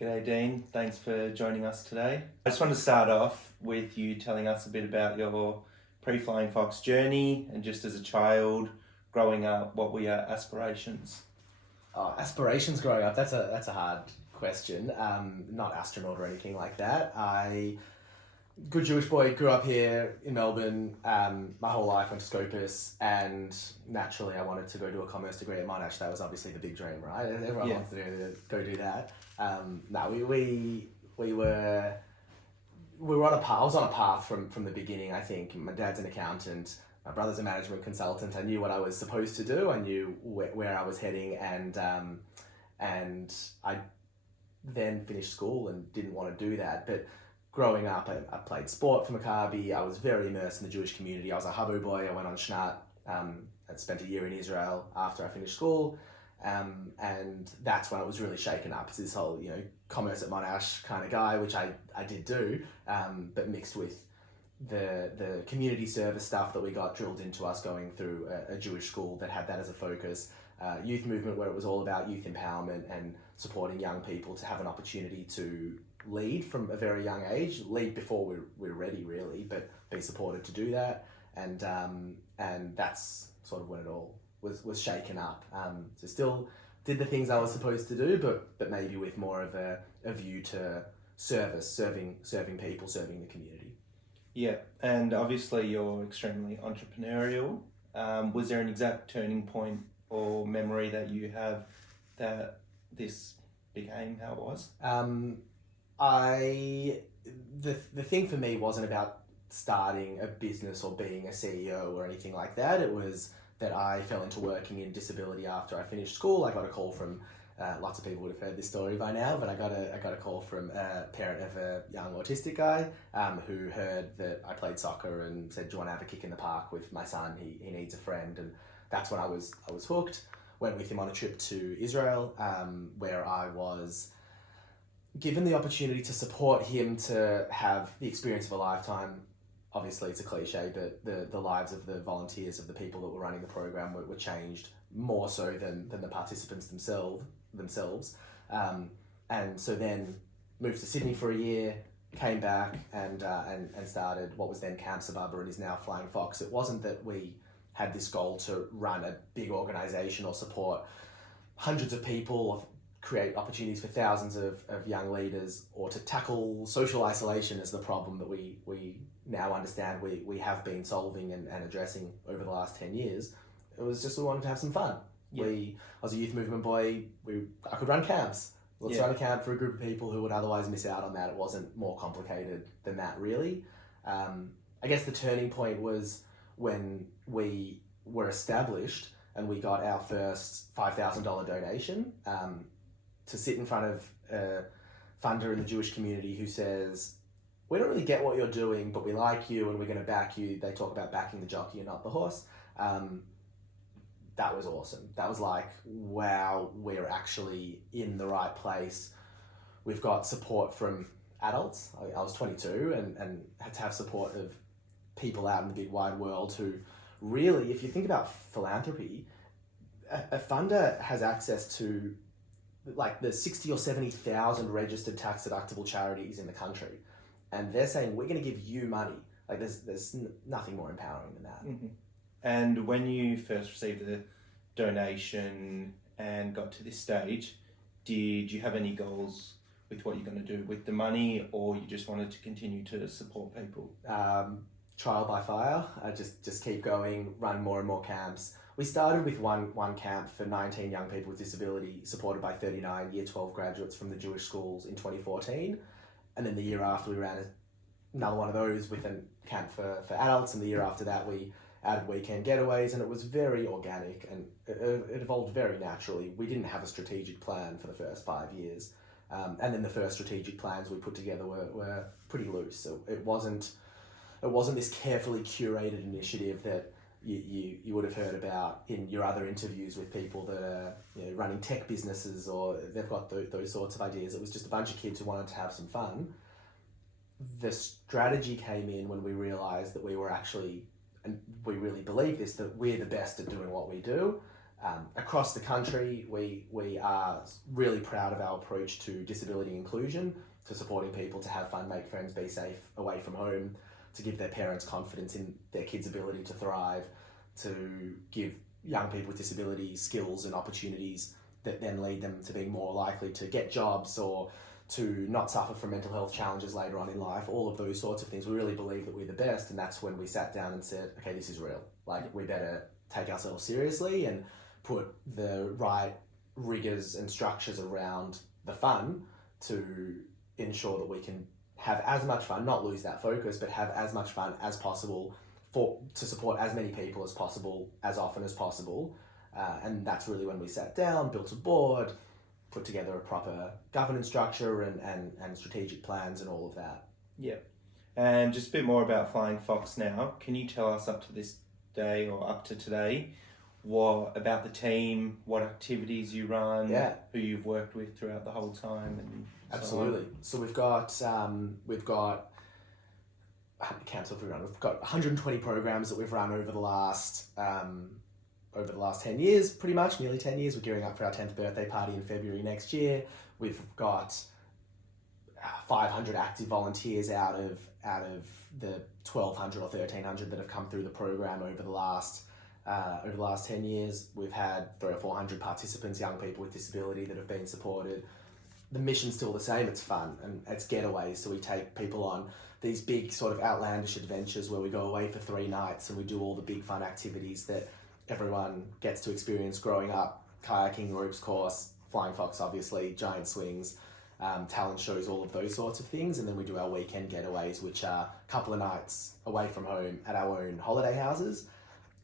G'day Dean, thanks for joining us today. I just want to start off with you telling us a bit about your pre-flying fox journey and just as a child, growing up, what were your aspirations? Aspirations growing up, that's a hard question. Not astronaut or anything like that. Good Jewish boy, grew up here in Melbourne. My whole life went to Scopus, and naturally I wanted to go do a commerce degree at Monash. That was obviously the big dream, right? Everyone wants to go do that. We were on a path. I was on a path from the beginning. I think my dad's an accountant, my brother's a management consultant. I knew what I was supposed to do. I knew where I was heading, and I then finished school and didn't want to do that, but. Growing up, I played sport for Maccabi. I was very immersed in the Jewish community. I was a Habu boy. I went on Shnat. I spent a year in Israel after I finished school. And that's when it was really shaken up. It's this whole, commerce at Monash kind of guy, which I did do, but mixed with the community service stuff that we got drilled into us going through a Jewish school that had that as a focus. Youth movement, where it was all about youth empowerment and supporting young people to have an opportunity to lead from a very young age, lead before we're ready really, but be supported to do that. And that's sort of when it all was shaken up. So still did the things I was supposed to do, but maybe with more of a view to serving people, serving the community. Yeah, and obviously you're extremely entrepreneurial. Was there an exact turning point or memory that you have that this became how it was? The thing for me wasn't about starting a business or being a CEO or anything like that. It was that I fell into working in disability after I finished school. I got a call from, lots of people would have heard this story by now, but I got a call from a parent of a young autistic guy who heard that I played soccer and said, do you want to have a kick in the park with my son? He needs a friend. And that's when I was hooked. Went with him on a trip to Israel where I was given the opportunity to support him to have the experience of a lifetime. Obviously it's a cliche, but the lives of the volunteers, of the people that were running the program were changed more so than the participants themselves. And so then moved to Sydney for a year, came back and started what was then Camp Sababa and is now Flying Fox. It wasn't that we had this goal to run a big organisation or support hundreds of people or create opportunities for thousands of young leaders, or to tackle social isolation as the problem that we now understand we have been solving and addressing over the last 10 years. It was just we wanted to have some fun. Yeah. I was a youth movement boy. I could run camps. Let's run a camp for a group of people who would otherwise miss out on that. It wasn't more complicated than that, really. I guess the turning point was when we were established and we got our first $5,000 donation to sit in front of a funder in the Jewish community who says, we don't really get what you're doing, but we like you and we're going to back you. They talk about backing the jockey and not the horse. That was awesome. That was like, wow, we're actually in the right place. We've got support from adults. I was 22 and had to have support of people out in the big wide world who really, if you think about philanthropy, a funder has access to like the 60 or 70,000 registered tax deductible charities in the country. And they're saying, we're going to give you money. Like there's nothing more empowering than that. Mm-hmm. And when you first received the donation and got to this stage, did you have any goals with what you're going to do with the money, or you just wanted to continue to support people? Trial by fire. I just keep going, run more and more camps. We started with one camp for 19 young people with disability, supported by 39 Year 12 graduates from the Jewish schools in 2014. And then the year after we ran another one of those with a camp for adults. And the year after that we added weekend getaways, and it was very organic and it evolved very naturally. We didn't have a strategic plan for the first 5 years. And then the first strategic plans we put together were pretty loose. So it wasn't this carefully curated initiative that you would have heard about in your other interviews with people that are running tech businesses, or they've got those sorts of ideas. It was just a bunch of kids who wanted to have some fun. The strategy came in when we realized that we were actually, and we really believe this, that we're the best at doing what we do. Across the country, we are really proud of our approach to disability inclusion, to supporting people to have fun, make friends, be safe away from home, to give their parents confidence in their kids' ability to thrive, to give young people with disabilities skills and opportunities that then lead them to being more likely to get jobs or to not suffer from mental health challenges later on in life, all of those sorts of things. We really believe that we're the best, and that's when we sat down and said, okay, this is real. Like, we better take ourselves seriously and put the right rigours and structures around the fun to ensure that we can have as much fun, not lose that focus, but have as much fun as possible to support as many people as possible, as often as possible. And that's really when we sat down, built a board, put together a proper governance structure and strategic plans and all of that. Yeah. And just a bit more about Flying Fox now. Can you tell us up to this day or up to today, what about the team, what activities you run, who you've worked with throughout the whole time? And absolutely. So we've got how many camps have we run? We've got 120 programs that we've run over the last 10 years, pretty much, nearly 10 years. We're gearing up for our 10th birthday party in February next year. We've got 500 active volunteers out of the 1,200 or 1,300 that have come through the program over the last 10 years. We've had 300 or 400 participants, young people with disability that have been supported. The mission's still the same. It's fun and it's getaways. So we take people on these big sort of outlandish adventures where we go away for 3 nights and we do all the big fun activities that everyone gets to experience growing up: kayaking, ropes course, Flying Fox, obviously, giant swings, talent shows, all of those sorts of things. And then we do our weekend getaways, which are a couple of nights away from home at our own holiday houses,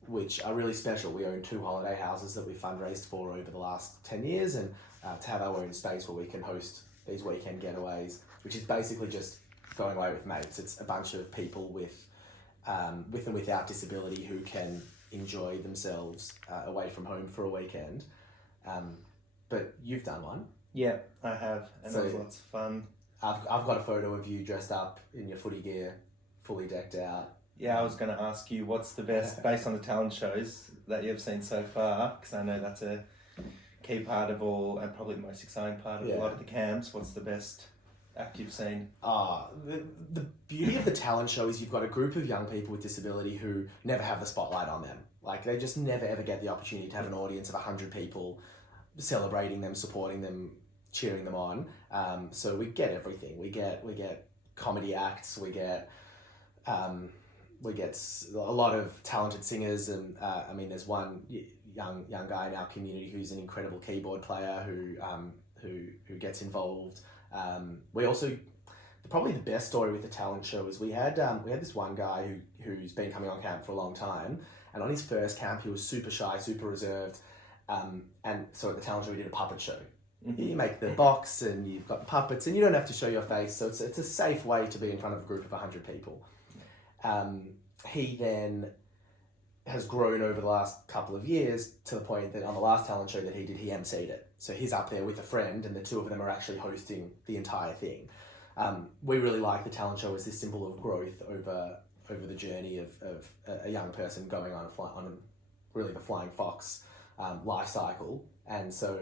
which are really special. We own 2 holiday houses that we fundraised for over the last 10 years, and to have our own space where we can host these weekend getaways, which is basically just going away with mates. It's a bunch of people with and without disability who can enjoy themselves away from home for a weekend. But you've done one. Yeah, I have, and it was lots of fun. I've got a photo of you dressed up in your footy gear, fully decked out. Yeah, I was going to ask you, what's the best, based on the talent shows that you've seen so far, because I know that's a key part of all, and probably the most exciting part of a lot of the camps. What's the best act you've seen? The beauty of the talent show is you've got a group of young people with disability who never have the spotlight on them. Like, they just never ever get the opportunity to have an audience of 100 people celebrating them, supporting them, cheering them on. So we get everything. We get comedy acts. We get a lot of talented singers, and there's one young guy in our community who's an incredible keyboard player who gets involved. We also, probably the best story with the talent show is we had this one guy who's been coming on camp for a long time, and on his first camp he was super shy, super reserved, and so at the talent show we did a puppet show. Mm-hmm. You make the box and you've got puppets and you don't have to show your face, so it's a safe way to be in front of a group of 100 people. He then has grown over the last couple of years to the point that on the last talent show that he did, he emceed it. So he's up there with a friend and the two of them are actually hosting the entire thing. We really like the talent show as this symbol of growth over the journey of a young person going on really the Flying Fox life cycle. And so,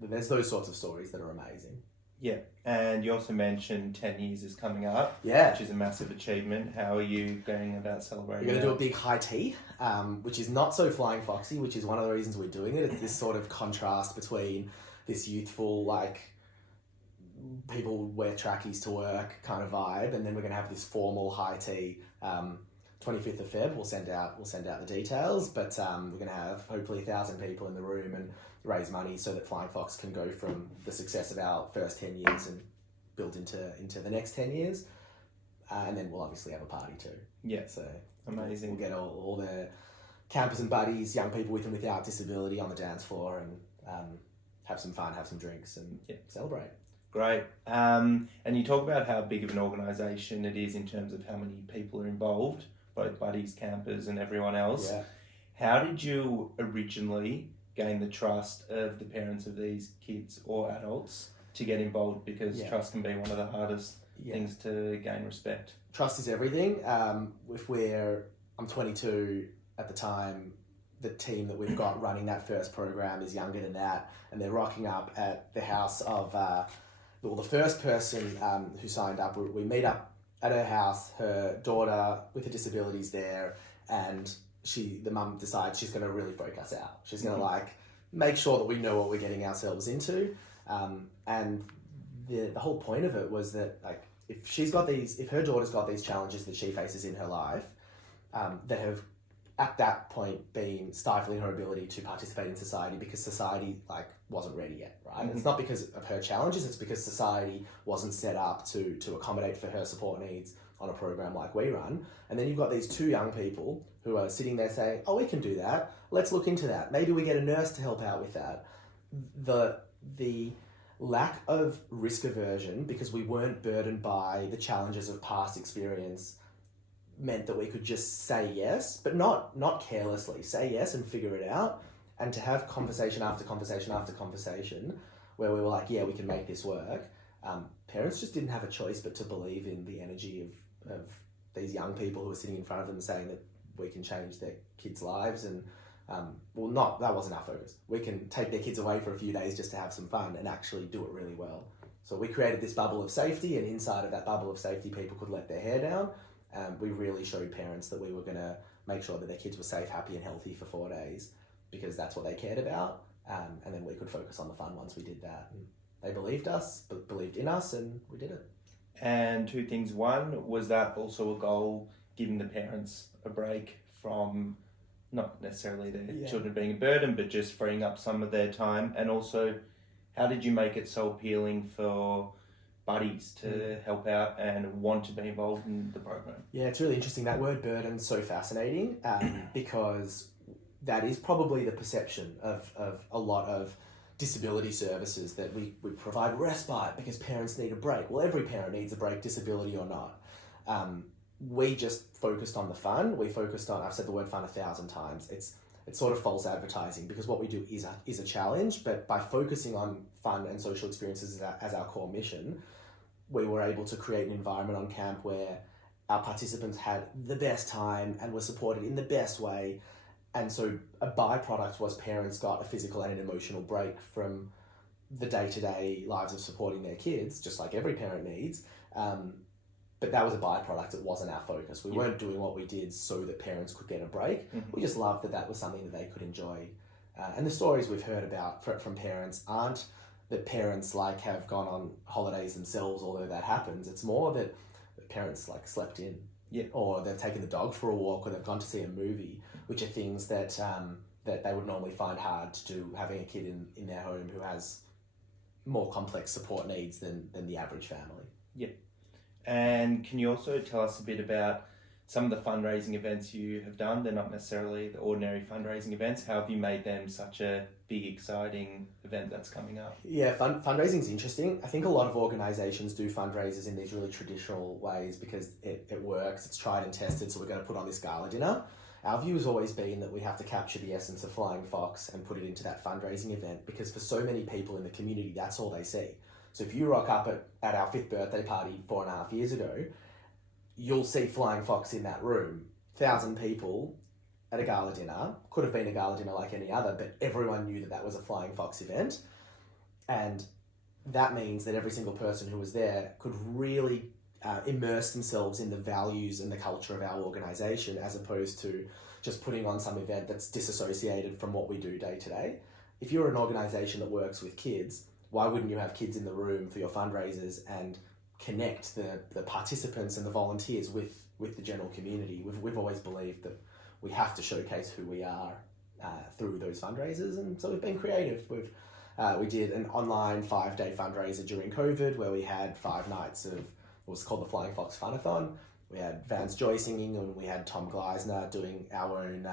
there's those sorts of stories that are amazing. Yeah, and you also mentioned 10 years is coming up, which is a massive achievement. How are you going about celebrating? We're going to do a big high tea, which is not so Flying Foxy, which is one of the reasons we're doing it. It's this sort of contrast between this youthful, like, people wear trackies to work kind of vibe, and then we're going to have this formal high tea. 25th of Feb, we'll send out the details, but we're going to have hopefully 1,000 people in the room and raise money so that Flying Fox can go from the success of our first 10 years and build into the next 10 years. And then we'll obviously have a party too. Yeah, so amazing. We'll get all the campers and buddies, young people with and without disability on the dance floor and have some fun, have some drinks and celebrate. Great. And you talk about how big of an organisation it is in terms of how many people are involved, both buddies, campers and everyone else. Yeah. How did you originally gain the trust of the parents of these kids or adults to get involved? Because trust can be one of the hardest things to gain respect. Trust is everything. I'm 22 at the time. the team that we've got running that first program is younger than that, and they're rocking up at the house of the first person who signed up. We meet up at her house, her daughter with her disabilities there, and the mum decides she's going to really freak us out. She's going to like make sure that we know what we're getting ourselves into, and the whole point of it was that like if her daughter's got these challenges that she faces in her life, that have at that point been stifling her ability to participate in society because society like wasn't ready yet, right? Mm-hmm. It's not because of her challenges, it's because society wasn't set up to accommodate for her support needs on a program like we run. And then you've got these two young people who are sitting there saying, oh, we can do that. Let's look into that. Maybe we get a nurse to help out with that. The lack of risk aversion, because we weren't burdened by the challenges of past experience, meant that we could just say yes, but not carelessly. Say yes and figure it out, and to have conversation after conversation after conversation where we were like, yeah, we can make this work. Parents just didn't have a choice but to believe in the energy of these young people who were sitting in front of them saying that we can change their kids' lives. And that wasn't our focus. We can take their kids away for a few days just to have some fun and actually do it really well. So we created this bubble of safety, and inside of that bubble of safety, people could let their hair down. We really showed parents that we were going to make sure that their kids were safe, happy and healthy for 4 days, because that's what they cared about. And then we could focus on the fun once we did that. And they believed us, believed in us, and we did it. And two things. One, was that also a goal, giving the parents a break from not necessarily their children being a burden, but just freeing up some of their time? And also, how did you make it so appealing for buddies to help out and want to be involved in the program? Yeah, it's really interesting. That word burden's so fascinating because that is probably the perception of a lot of disability services, that we provide respite because parents need a break. Well, every parent needs a break, disability or not. We just focused on the fun. We focused on, I've said the word fun 1,000 times. It's sort of false advertising, because what we do is a challenge, but by focusing on fun and social experiences as our core mission, we were able to create an environment on camp where our participants had the best time and were supported in the best way. And so a byproduct was parents got a physical and an emotional break from the day-to-day lives of supporting their kids, just like every parent needs. But that was a byproduct. It wasn't our focus. We weren't doing what we did so that parents could get a break. Mm-hmm. We just loved that was something that they could enjoy. And the stories we've heard about from parents aren't that parents like have gone on holidays themselves, although that happens. It's more that parents like slept in, or they've taken the dog for a walk, or they've gone to see a movie, which are things that that they would normally find hard to do, having a kid in their home who has more complex support needs than the average family. Yeah. And can you also tell us a bit about some of the fundraising events you have done? They're not necessarily the ordinary fundraising events. How have you made them such a big, exciting event that's coming up? Yeah, fundraising is interesting. I think a lot of organisations do fundraisers in these really traditional ways because it works, it's tried and tested, so we're going to put on this gala dinner. Our view has always been that we have to capture the essence of Flying Fox and put it into that fundraising event, because for so many people in the community, that's all they see. So if you rock up at our 5th birthday party 4.5 years ago, you'll see Flying Fox in that room. 1,000 people at a gala dinner. Could have been a gala dinner like any other, but everyone knew that was a Flying Fox event. And that means that every single person who was there could really immerse themselves in the values and the culture of our organisation, as opposed to just putting on some event that's disassociated from what we do day to day. If you're an organisation that works with kids, why wouldn't you have kids in the room for your fundraisers and connect the participants and the volunteers with the general community? We've always believed that we have to showcase who we are through those fundraisers, and so we've been creative. We did an online 5-day fundraiser during COVID where we had 5 nights of what was called the Flying Fox Funathon. We had Vance Joy singing, and we had Tom Gleisner doing our own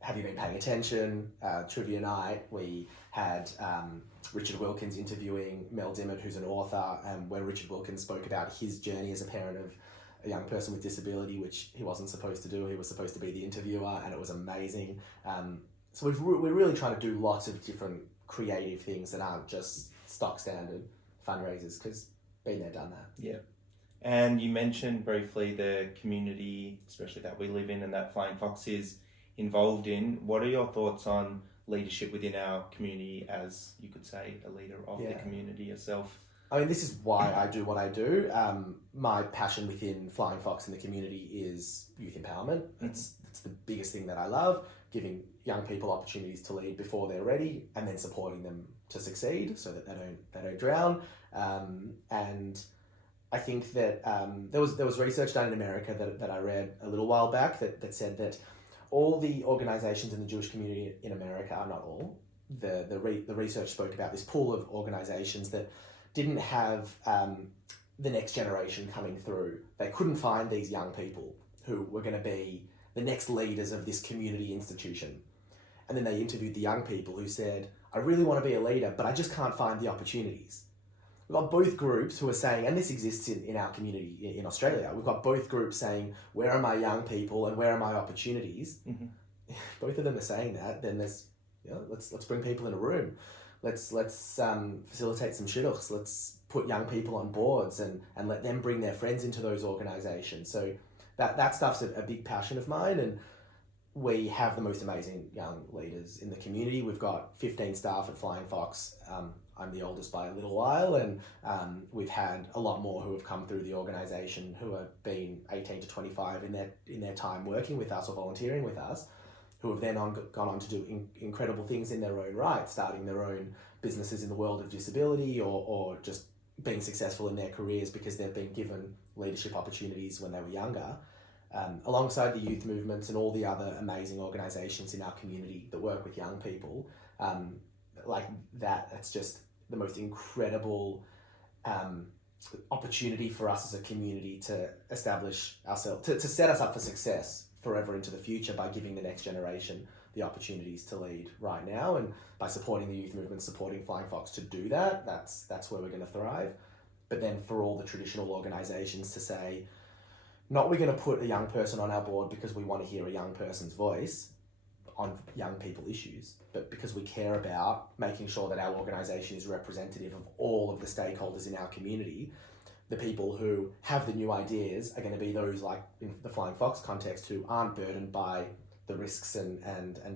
Have You Been Paying Attention trivia night. We had Richard Wilkins interviewing Mel Dimmitt, who's an author, where Richard Wilkins spoke about his journey as a parent of a young person with disability, which he wasn't supposed to do. He was supposed to be the interviewer, and it was amazing. So we're really trying to do lots of different creative things that aren't just stock standard fundraisers, because been there, done that. Yeah. And you mentioned briefly the community, especially that we live in and that Flying Fox is involved in. What are your thoughts on leadership within our community as, you could say, a leader of the community yourself? I mean, this is why I do what I do. My passion within Flying Fox in the community is youth empowerment. It's the biggest thing that I love, giving young people opportunities to lead before they're ready, and then supporting them to succeed so that they don't drown. And I think that there was research done in America that I read a little while back that said that all the organizations in the Jewish community in America, not all, the research spoke about this pool of organizations that didn't have the next generation coming through. They couldn't find these young people who were going to be the next leaders of this community institution. And then they interviewed the young people who said, I really want to be a leader, but I just can't find the opportunities. We've got both groups who are saying, and this exists in our community in Australia, we've got both groups saying, where are my young people and where are my opportunities? Both of them are saying that, then there's, let's bring people in a room. Let's facilitate some shidduchs. Let's put young people on boards and let them bring their friends into those organizations. So that stuff's a big passion of mine, and we have the most amazing young leaders in the community. We've got 15 staff at Flying Fox. I'm the oldest by a little while, and we've had a lot more who have come through the organization who have been 18 to 25 in their time working with us or volunteering with us, who have then gone on to do incredible things in their own right, starting their own businesses in the world of disability or just being successful in their careers because they've been given leadership opportunities when they were younger. Alongside the youth movements and all the other amazing organizations in our community that work with young people, it's just the most incredible opportunity for us as a community to establish ourselves, to set us up for success forever into the future by giving the next generation the opportunities to lead right now, and by supporting the youth movement, supporting Flying Fox to do that. That's where we're going to thrive. But then for all the traditional organizations to say, not we're going to put a young person on our board because we want to hear a young person's voice on young people issues, but because we care about making sure that our organization is representative of all of the stakeholders in our community. The people who have the new ideas are going to be those, like in the Flying Fox context, who aren't burdened by the risks and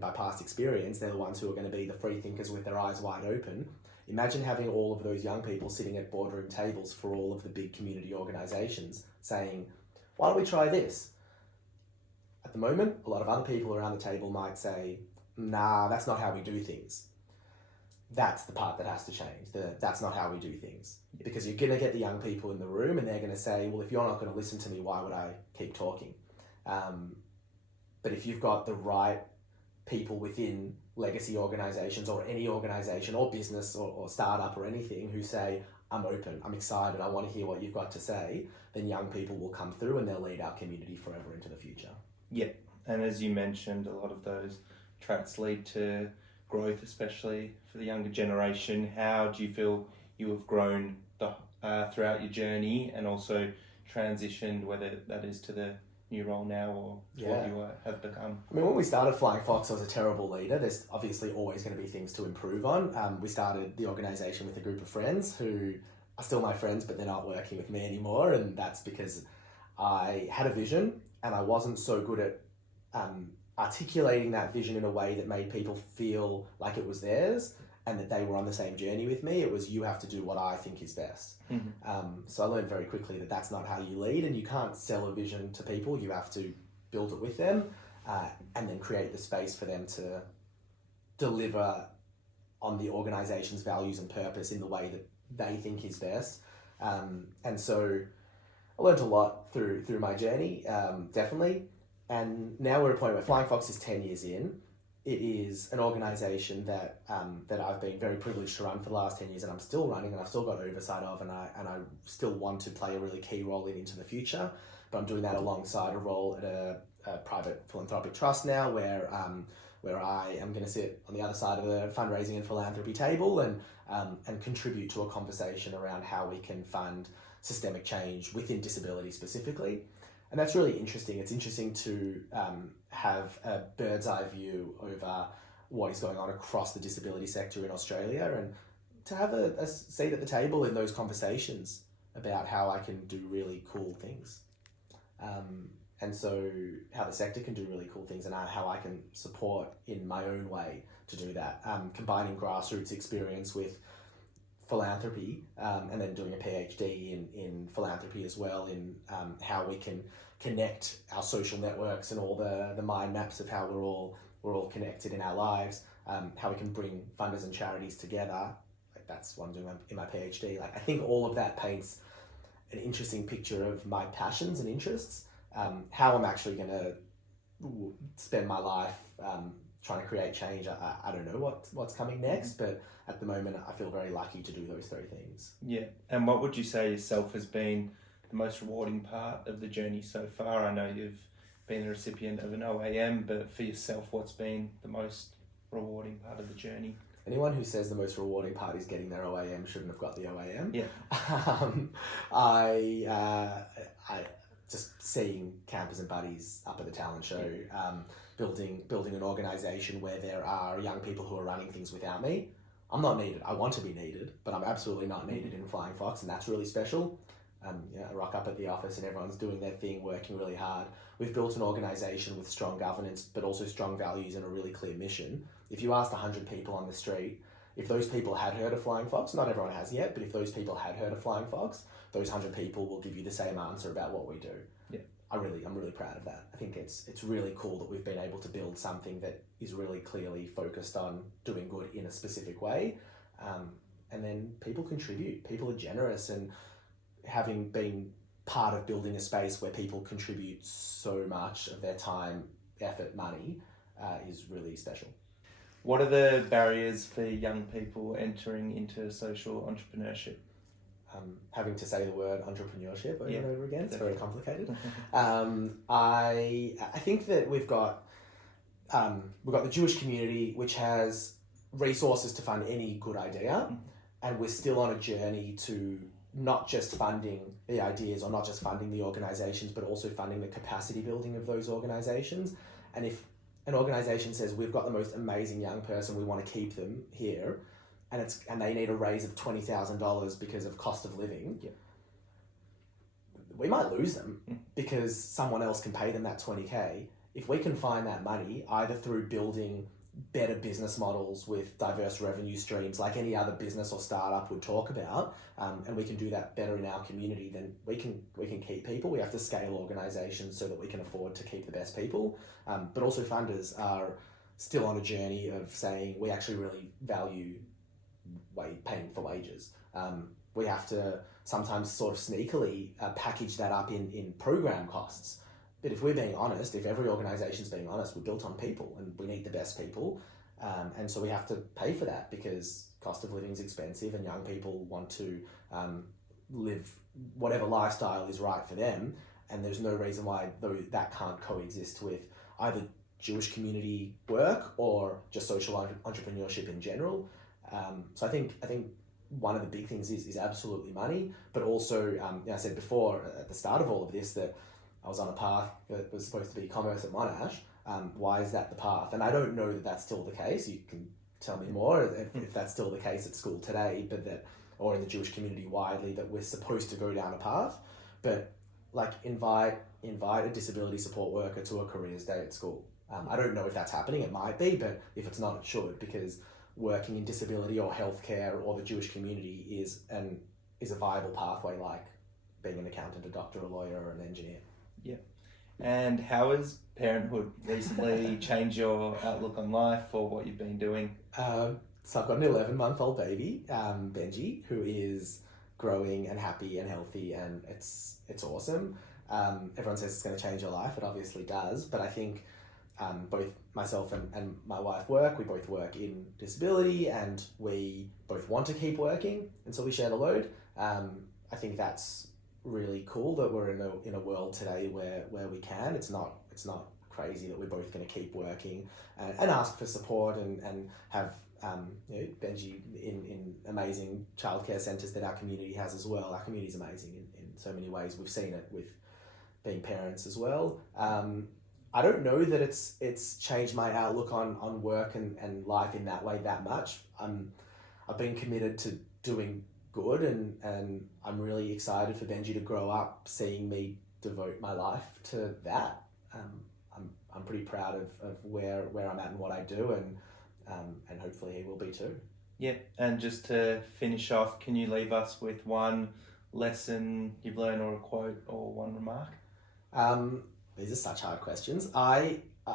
by past experience. They're the ones who are going to be the free thinkers with their eyes wide open. Imagine having all of those young people sitting at boardroom tables for all of the big community organizations saying, why don't we try this? At the moment, a lot of other people around the table might say, nah, that's not how we do things. That's the part that has to change. That's not how we do things. Because you're going to get the young people in the room and they're going to say, well, if you're not going to listen to me, why would I keep talking? But if you've got the right people within legacy organizations or any organization or business or startup or anything who say, I'm open, I'm excited, I want to hear what you've got to say, then young people will come through and they'll lead our community forever into the future. Yeah, and as you mentioned, a lot of those traits lead to growth, especially for the younger generation. How do you feel you have grown throughout your journey and also transitioned, whether that is to the new role now or what you have become? I mean, when we started Flying Fox, I was a terrible leader. There's obviously always going to be things to improve on. We started the organisation with a group of friends who are still my friends, but they're not working with me anymore, and that's because I had a vision and I wasn't so good at articulating that vision in a way that made people feel like it was theirs and that they were on the same journey with me. It was, you have to do what I think is best. So I learned very quickly that that's not how you lead, and you can't sell a vision to people. You have to build it with them and then create the space for them to deliver on the organization's values and purpose in the way that they think is best. And so I learned a lot through my journey, definitely. And now we're at a point where Flying Fox is 10 years in. It is an organisation that I've been very privileged to run for the last 10 years, and I'm still running, and I've still got oversight of, and I still want to play a really key role into the future. But I'm doing that alongside a role at a private philanthropic trust now, where I am going to sit on the other side of the fundraising and philanthropy table and contribute to a conversation around how we can fund systemic change within disability specifically. And that's really interesting. It's interesting to have a bird's eye view over what is going on across the disability sector in Australia, and to have a seat at the table in those conversations about how I can do really cool things. and so how the sector can do really cool things and how I can support in my own way to do that. Combining grassroots experience with philanthropy, and then doing a PhD in philanthropy as well, in how we can connect our social networks and all the mind maps of how we're all connected in our lives, how we can bring funders and charities together. Like that's what I'm doing in my PhD. Like I think all of that paints an interesting picture of my passions and interests, how I'm actually going to spend my life trying to create change. I don't know what's coming next, but at the moment I feel very lucky to do those three things. Yeah. And what would you say yourself has been the most rewarding part of the journey so far? I know you've been the recipient of an OAM, but for yourself, what's been the most rewarding part of the journey? Anyone who says the most rewarding part is getting their OAM shouldn't have got the OAM. Yeah. I just seeing Campers and Buddies up at the talent show, building an organisation where there are young people who are running things without me. I'm not needed. I want to be needed, but I'm absolutely not needed in Flying Fox, and that's really special. I rock up at the office and everyone's doing their thing, working really hard. We've built an organisation with strong governance, but also strong values and a really clear mission. If you asked 100 people on the street, if those people had heard of Flying Fox, not everyone has yet, but if those people had heard of Flying Fox, those 100 people will give you the same answer about what we do. Yeah. I'm really proud of that. I think it's really cool that we've been able to build something that is really clearly focused on doing good in a specific way. And then people contribute. People are generous, and having been part of building a space where people contribute so much of their time, effort, money, is really special. What are the barriers for young people entering into social entrepreneurship? Having to say the word entrepreneurship over and over again, it's very complicated. I think that we've got the Jewish community, which has resources to fund any good idea, and we're still on a journey to not just funding the ideas or not just funding the organizations, but also funding the capacity building of those organizations. And if an organization says we've got the most amazing young person, we want to keep them here, and they need a raise of $20,000 because of cost of living, we might lose them because someone else can pay them that $20K. If we can find that money either through building better business models with diverse revenue streams like any other business or startup would talk about, and we can do that better in our community, then we can keep people. We have to scale organizations so that we can afford to keep the best people, but also funders are still on a journey of saying we actually really value paying for wages. We have to sometimes sort of sneakily package that up in program costs. But if we're being honest, if every organization's being honest, we're built on people and we need the best people. And so we have to pay for that because cost of living is expensive and young people want to live whatever lifestyle is right for them. And there's no reason why that can't coexist with either Jewish community work or just social entrepreneurship in general. So I think one of the big things is absolutely money, but also, I said before at the start of all of this that I was on a path that was supposed to be commerce at Monash. Why is that the path? And I don't know that that's still the case. You can tell me more if that's still the case at school today, or in the Jewish community widely, that we're supposed to go down a path. But like invite a disability support worker to a careers day at school. I don't know if that's happening. It might be, but if it's not, it should, because working in disability or healthcare or the Jewish community is a viable pathway, like being an accountant, a doctor, a lawyer, or an engineer. Yeah. And how has parenthood recently changed your outlook on life or what you've been doing? So I've got an 11-month-old baby, Benji, who is growing and happy and healthy, and it's awesome. Everyone says it's going to change your life. It obviously does, but I think both myself and my wife we both work in disability, and we both want to keep working, and so we share the load. I think that's really cool that we're in a world today where we can. It's not crazy that we're both going to keep working and ask for support and have Benji in amazing childcare centres that our community has as well. Our community is amazing in so many ways. We've seen it with being parents as well. I don't know that it's changed my outlook on work and life in that way that much. I've been committed to doing good, and I'm really excited for Benji to grow up seeing me devote my life to that. I'm pretty proud of where I'm at and what I do, and hopefully he will be too. Yeah, and just to finish off, can you leave us with one lesson you've learned, or a quote, or one remark? These are such hard questions.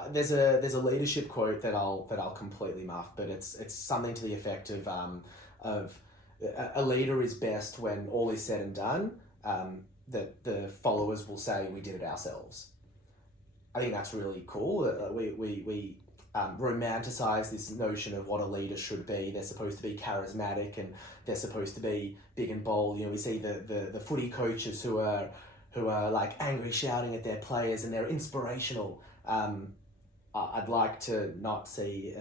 There's a leadership quote that I'll completely muff, but it's something to the effect of a leader is best when all is said and done. That the followers will say we did it ourselves. I think that's really cool. We romanticize this notion of what a leader should be. They're supposed to be charismatic and they're supposed to be big and bold. We see the footy coaches who are like angry, shouting at their players, and they're inspirational. I'd like to not see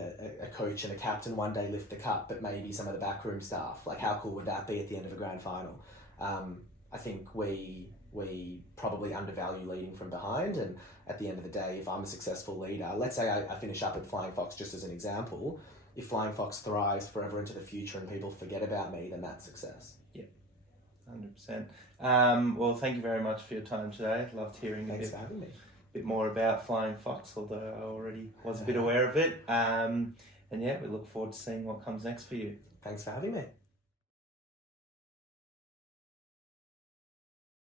a coach and a captain one day lift the cup, but maybe some of the backroom staff. Like, how cool would that be at the end of a grand final? I think we probably undervalue leading from behind, and at the end of the day, if I'm a successful leader, let's say I finish up at Flying Fox just as an example, if Flying Fox thrives forever into the future and people forget about me, then that's success. 100%. Well, thank you very much for your time today. Loved hearing Thanks for having me. bit more about Flying Fox, although I already was a bit aware of it. And yeah, we look forward to seeing what comes next for you. Thanks for having me.